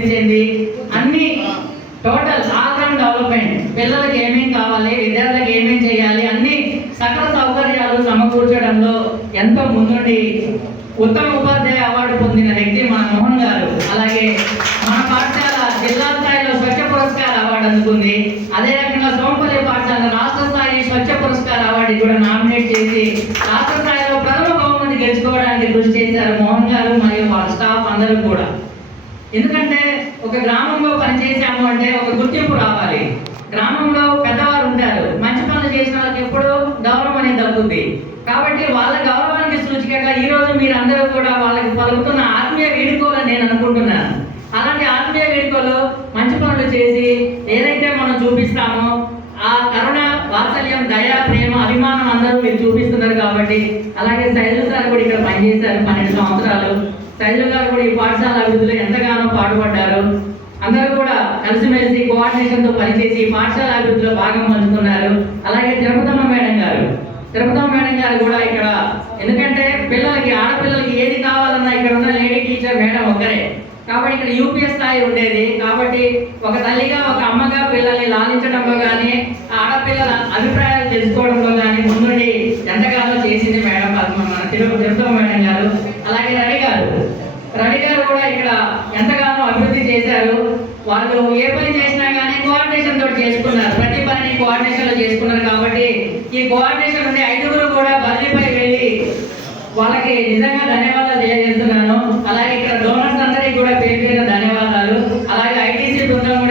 చెంది అన్ని total all round development, పిల్లలకి ఏమేం కావాలి, విద్యార్థులకు ఏమేం చేయాలి, అన్ని సకల సౌకర్యాలు సమకూర్చడంలో ఎంతో ముందుండి ఉత్తమ ఉపాధ్యాయ అవార్డు పొందిన వ్యక్తి మన మోహన్ గారు. అలాగే మన పాఠశాల జిల్లా స్థాయిలో స్వచ్ఛ పురస్కార్ అవార్డు అందుకుంది. అదే రకంగా సోంపల్లి పాఠశాల రాష్ట్ర స్థాయి స్వచ్ఛ పురస్కార్ అవార్డు కూడా నామినేట్ చేసి రాష్ట్ర స్థాయిలో ప్రథమ బహుమతి గెలుచుకోవడానికి కృషి చేశారు మోహన్ గారు మరియు వాళ్ళ స్టాఫ్ అందరూ కూడా. ఎందుకంటే ఒక గ్రామంలో పనిచేసాము అంటే ఒక గుర్తింపు రావాలి. గ్రామంలో పెద్దవారు ఉంటారు, మంచి పనులు చేసిన వాళ్ళకి ఎప్పుడూ గౌరవం అనేది దక్కుతుంది. కాబట్టి వాళ్ళ గౌరవానికి సూచికగా ఈ రోజు మీరందరూ కూడా వాళ్ళకి పలుకుతున్న ఆత్మీయ వేడుకోలని నేను అనుకుంటున్నాను. అలాంటి ఆత్మీయ వేడుకలు మంచి పనులు చేసి ఏదైతే మనం చూపిస్తామో ఆ కరుణ, వాత్సల్యం, దయ, ప్రేమ, అభిమానం అందరూ మీరు చూపిస్తున్నారు. కాబట్టి అలాగే శైలు సార్ కూడా ఇక్కడ పనిచేశారు 12 సంవత్సరాలు. శైలు గారు కూడా ఈ పాఠశాల అభివృద్ధిలో ఎంతగానో పాటుపడ్డారు. అందరూ కూడా కలిసిమెలిసి కోఆర్డినేషన్ తో పనిచేసి పాఠశాల అభివృద్ధిలో భాగం పంచుకున్నారు. అలాగే తిరుపతమ్మ మేడం గారు కూడా ఇక్కడ, ఎందుకంటే పిల్లలకి, ఆడపిల్లలకి ఏది కావాలన్నా ఇక్కడ ఉన్న లేడీ టీచర్ మేడం ఒకరే. కాబట్టి ఇక్కడ యూపీఎస్ స్థాయి ఉండేది. కాబట్టి ఒక తల్లిగా, ఒక అమ్మగా పిల్లల్ని లాలించడంలో కానీ, ఆడపిల్లల అభిప్రాయాలు తెలుసుకోవడంలో కానీ ముందుండి ఎంతగానో చేసింది మేడం తిరుపతమ్మ మేడం గారు. అలాగే రవి గారు కూడా ఇక్కడ ఎంతగానో అభివృద్ధి చేశారు. వాళ్ళు ఏ పని చేసినా కానీ కోఆర్డినేషన్ తోటి చేసుకున్నారు, ప్రతి పనిని కోఆర్డినేషన్ లో చేసుకున్నారు. కాబట్టి ఈ కోఆర్డినేషన్ నుండి 5గురు కూడా బదిలీపై వెళ్ళి వాళ్ళకి నిజంగా ధన్యవాదాలు తెలియజేస్తున్నాను. అలాగే ఇక్కడ డోనర్స్ అందరికీ కూడా పేరు ధన్యవాదాలు. అలాగే ఐటీసీ బృందం